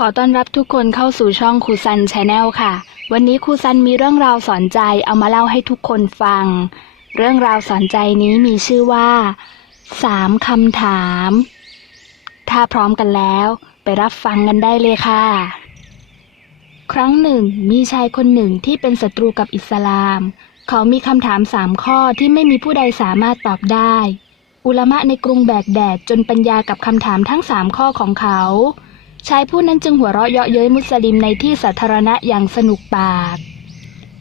ขอต้อนรับทุกคนเข้าสู่ช่องครูซันชาแนลค่ะ วันนี้ครูซันมีเรื่องราวสอนใจเอามาเล่าให้ทุกคนฟัง เรื่องราวสอนใจนี้มีชื่อว่าสามคำถาม ถ้าพร้อมกันแล้วไปรับฟังกันได้เลยค่ะ ครั้งหนึ่ง มีชายคนหนึ่งที่เป็นศัตรูกับอิสลาม เขามีคำถามสามข้อที่ไม่มีผู้ใดสามารถตอบได้ อุลามะในกรุงแบกแดดจนปัญญากับคำถามทั้งสามข้อของเขา ชายผู้นั้นจึงหัวเราะเยาะเย้ยมุสลิมในที่สาธารณะอย่างสนุกปาก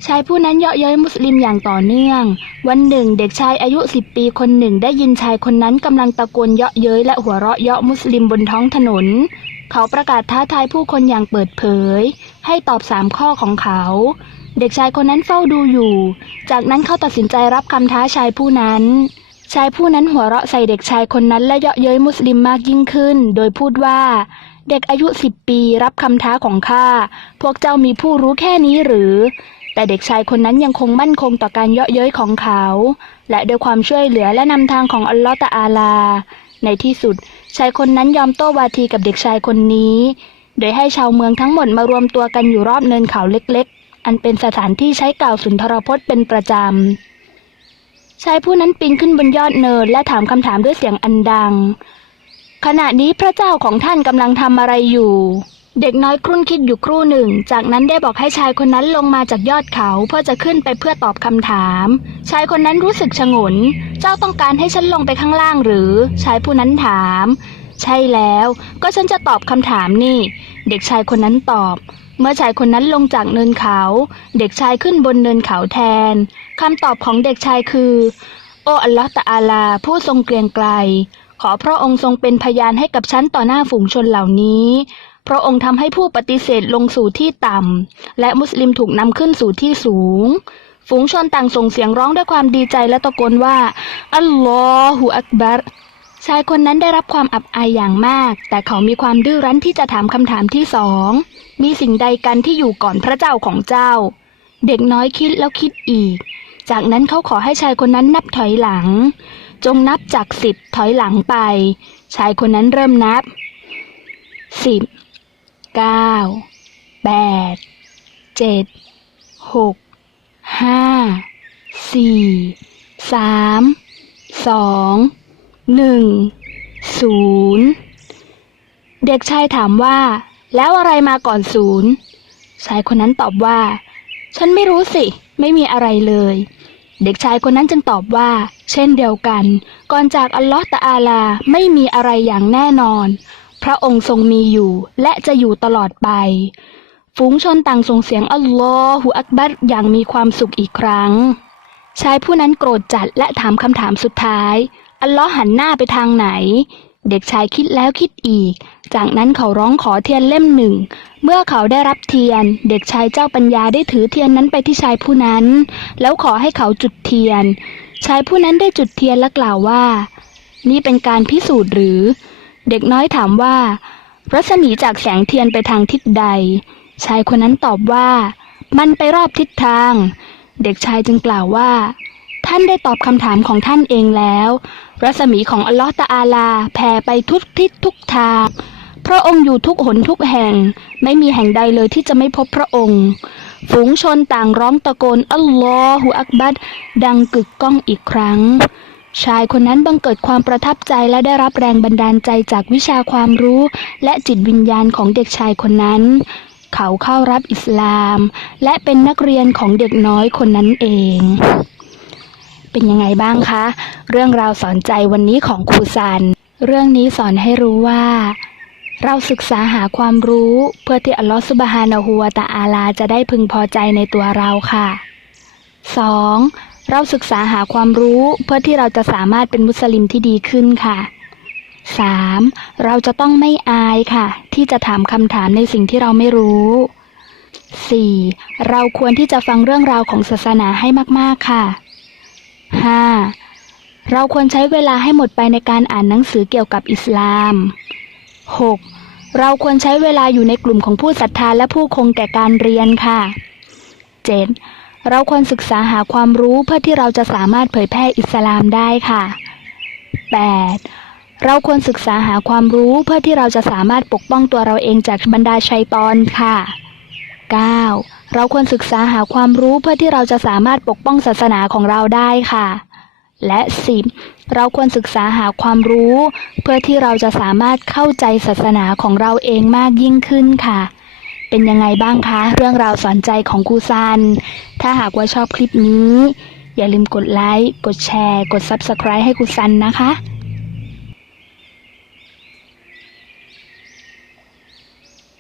ชายผู้นั้นเยาะเย้ยมุสลิมอย่างต่อเนื่อง วันหนึ่ง เด็กชายอายุสิบปีคนหนึ่งได้ยินชายคนนั้นกำลังตะโกนเยาะเย้ยและหัวเราะเยาะมุสลิมบนท้องถนน เขาประกาศท้าทายผู้คนอย่างเปิดเผย ให้ตอบสามข้อของเขา เด็กชายคนนั้นเฝ้าดูอยู่ จากนั้นเขาตัดสินใจรับคำท้าชายผู้นั้นชายผู้นั้นหัวเราะใส่เด็กชายคนนั้นและเยาะเย้ยมุสลิมมากยิ่งขึ้น โดยพูดว่า เด็กอายุสิบปีรับคำท้าของข้า พวกเจ้ามีผู้รู้แค่นี้หรือ แต่เด็กชายคนนั้นยังคงมั่นคงต่อการเยาะเย้ยของเขา และด้วยความช่วยเหลือและนำทางของอัลลอฮฺตะอาลา ในที่สุด ชายคนนั้นยอมโต้วาทีกับเด็กชายคนนี้ โดยให้ชาวเมืองทั้งหมดมารวมตัวกันอยู่รอบเนินเขาเล็กๆ อันเป็นสถานที่ใช้กล่าวสุนทรพจน์เป็นประจำชายผู้นั้นปีนขึ้นบนยอดเนินและถามคำถามด้วยเสียงอันดัง ขณะนี้พระเจ้าของท่านกำลังทำอะไรอยู่ เด็กน้อยครุ่นคิดอยู่ครู่หนึ่ง จากนั้นได้บอกให้ชายคนนั้นลงมาจากยอดเขาเพื่อจะขึ้นไปเพื่อตอบคำถาม ชายคนนั้นรู้สึกชงน เจ้าต้องการให้ฉันลงไปข้างล่างหรือ ชายผู้นั้นถาม ใช่แล้ว ก็ฉันจะตอบคำถามนี่ เด็กชายคนนั้นตอบ เมื่อชายคนนั้นลงจากเนินเขา เด็กชายขึ้นบนเนินเขาแทนคำตอบของเด็กชายคือ โอ้อัลลอฮฺตะอาลาผู้ทรงเกรียงไกร ขอพระองค์ทรงเป็นพยานให้กับฉันต่อหน้าฝูงชนเหล่านี้ พระองค์ทำให้ผู้ปฏิเสธลงสู่ที่ต่ำ และมุสลิมถูกนำขึ้นสู่ที่สูง ฝูงชนต่างส่งเสียงร้องด้วยความดีใจและตะโกนว่า อัลลอฮฺอักบัรชายคนนั้นได้รับความอับอายอย่างมาก แต่เขามีความดื้อรั้นที่จะถามคำถามที่สอง มีสิ่งใดกันที่อยู่ก่อนพระเจ้าของเจ้า เด็กน้อยคิดแล้วคิดอีก จากนั้นเขาขอให้ชายคนนั้นนับถอยหลัง จงนับจากสิบถอยหลังไป ชายคนนั้นเริ่มนับสิบเก้าแปดเจ็ดหกห้าสี่สามสองหนึ่งศูนย์เด็กชายถามว่า แล้วอะไรมาก่อนศูนย์ชายคนนั้นตอบว่า ฉันไม่รู้สิ ไม่มีอะไรเลย เด็กชายคนนั้นจึงตอบว่า เช่นเดียวกัน ก่อนจากอัลลอฮฺตะอาลาไม่มีอะไรอย่างแน่นอน พระองค์ทรงมีอยู่และจะอยู่ตลอดไป ฝูงชนต่างส่งเสียงอัลลอฮฺอักบัรอย่างมีความสุขอีกครั้ง ชายผู้นั้นโกรธจัดและถามคำถามสุดท้าย อัลลอฮ์หันหน้าไปทางไหน เด็กชายคิดแล้วคิดอีก จากนั้นเขาร้องขอเทียนเล่มหนึ่ง เมื่อเขาได้รับเทียน เด็กชายเจ้าปัญญาได้ถือเทียนนั้นไปที่ชายผู้นั้น แล้วขอให้เขาจุดเทียน ชายผู้นั้นได้จุดเทียนและกล่าวว่า นี่เป็นการพิสูจน์หรือ เด็กน้อยถามว่า รัศมีจากแสงเทียนไปทางทิศใด ชายคนนั้นตอบว่า มันไปรอบทิศทาง เด็กชายจึงกล่าวว่า ท่านได้ตอบคำถามของท่านเองแล้ว รัศมีของอัลลอฮฺตะอาลาแผ่ไปทุกทิศทุกทาง พระองค์อยู่ทุกหนทุกแห่ง ไม่มีแห่งใดเลยที่จะไม่พบพระองค์ ฝูงชนต่างร้องตะโกนอัลลอฮฺอักบัดดังกึกก้องอีกครั้ง ชายคนนั้นบังเกิดความประทับใจและได้รับแรงบันดาลใจจากวิชาความรู้ และจิตวิญญาณของเด็กชายคนนั้น เขาเข้ารับอิสลาม และเป็นนักเรียนของเด็กน้อยคนนั้นเอง เป็นยังไงบ้างคะ เรื่องราวสอนใจวันนี้ของครูซัน เรื่องนี้สอนให้รู้ว่า เราศึกษาหาความรู้เพื่อที่อัลลอฮฺสุบฮานะฮูวะตะอาลาจะได้พึงพอใจในตัวเราค่ะ 2. เราศึกษาหาความรู้เพื่อที่เราจะสามารถเป็นมุสลิมที่ดีขึ้นค่ะ 3. เราจะต้องไม่อายค่ะ ที่จะถามคำถามในสิ่งที่เราไม่รู้ 4. เราควรที่จะฟังเรื่องราวของศาสนาให้มาก ๆ ค่ะ 5. เราควรใช้เวลาให้หมดไปในการอ่านหนังสือเกี่ยวกับอิสลาม 6. เราควรใช้เวลาอยู่ในกลุ่มของผู้ศรัทธาและผู้คงแก่การเรียนค่ะ 7. เราควรศึกษาหาความรู้เพื่อที่เราจะสามารถเผยแพร่อิสลามได้ค่ะ 8. เราควรศึกษาหาความรู้เพื่อที่เราจะสามารถปกป้องตัวเราเองจากบรรดาชัยตอนค่ะ 9. เราควรศึกษาหาความรู้เพื่อที่เราจะสามารถปกป้องศาสนาของเราได้ค่ะ และ 10. เราควรศึกษาหาความรู้ เพื่อที่เราจะสามารถเข้าใจศาสนาของเราเองมากยิ่งขึ้นค่ะ เป็นยังไงบ้างคะ เรื่องราวสอนใจของครูซัน ถ้าหากว่าชอบคลิปนี้ อย่าลืมกดไลค์ กดแชร์ กด Subscribe ให้ครูซันนะคะ